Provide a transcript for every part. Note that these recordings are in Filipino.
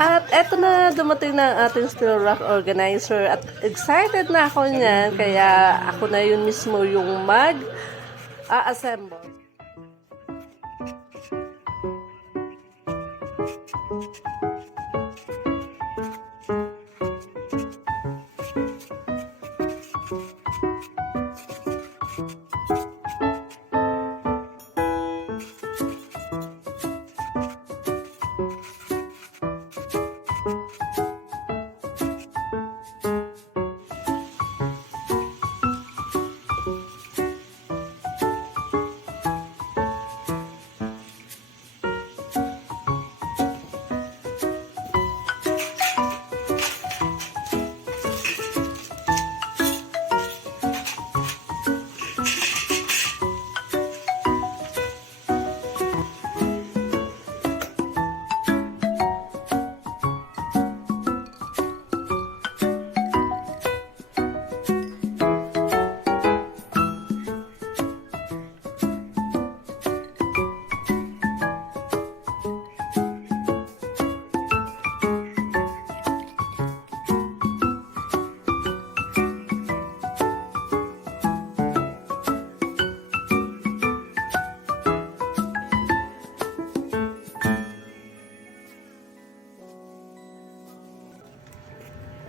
At eto na, dumating na ang ating still rock organizer at excited na ako niyan, kaya ako na yun mismo yung mag-assemble.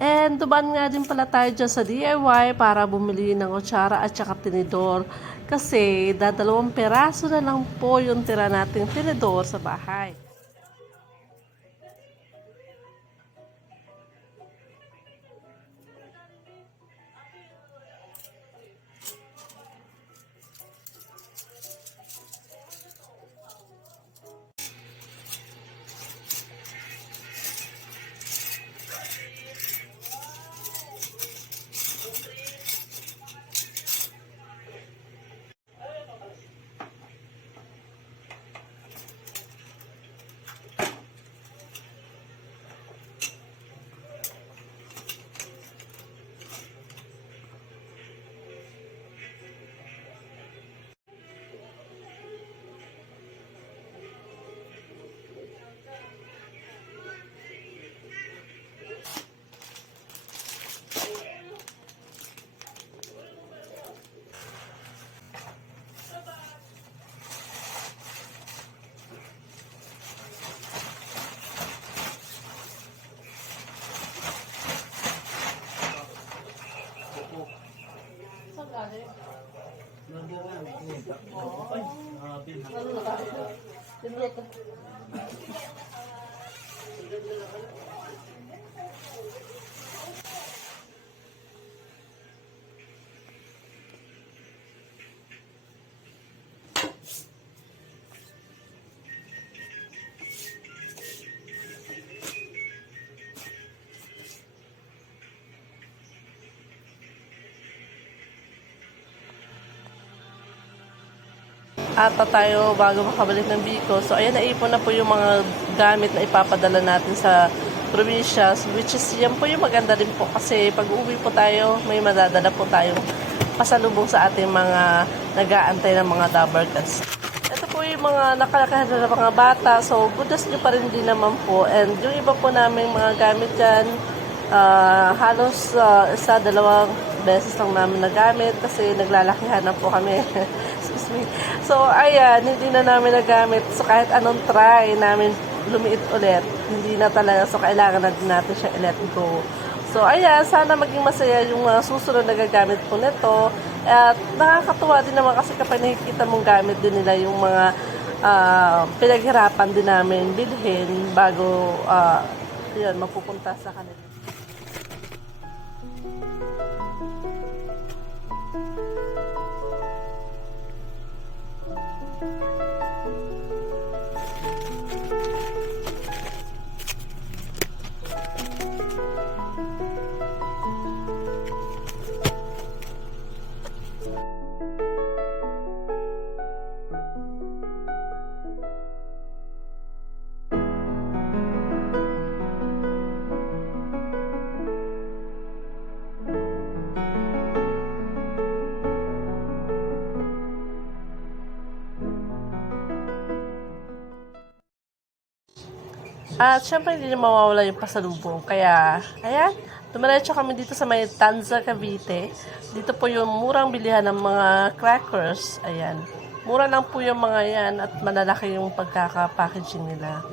And dumaan nga din pala tayo dyan sa DIY para bumili ng kutsara at saka tinidor. Kasi dadalawang peraso na lang po yung tira nating tinidor sa bahay. Ata tayo bago makabalik ng Bicol. So, ayan, naipon na po yung mga gamit na ipapadala natin sa probinsya, which is, yan po yung maganda din po kasi pag uwi po tayo, may madadala po tayong pasalubong sa ating mga nag-aantay ng mga dabarkas. Ito po yung mga nakalakahan na mga bata, so budas nyo pa rin din naman po. And yung iba po namin mga gamit dyan, halos isa, dalawang beses lang namin nagamit kasi naglalakihan na po kami. Excuse me. So, ayan, hindi na namin nagamit. So, kahit anong try namin lumiit ulit, hindi na talaga. So, kailangan na din natin siya i-let go. So, ayan, sana maging masaya yung susunod na gagamit po nito. At nakakatuwa din naman kasi kapag nakikita mong gamit din nila yung mga pinaghirapan din namin bilhin bago yun, mapupunta sa kanila. At syempre hindi na mawawala yung pasalubong. Kaya, ayan, dumiretso kami dito sa may Tanza, Cavite. Dito po yung murang bilihan ng mga crackers. Ayan. Mura lang po yung mga yan at malalaki yung pagkaka-packaging nila.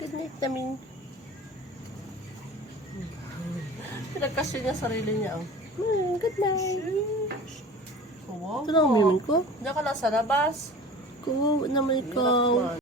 Good night namin. Pinagkasya niya sarili niya. Good night. Ito lang ang ko. Diyan ka lang sa labas. Kawawa naman ikaw.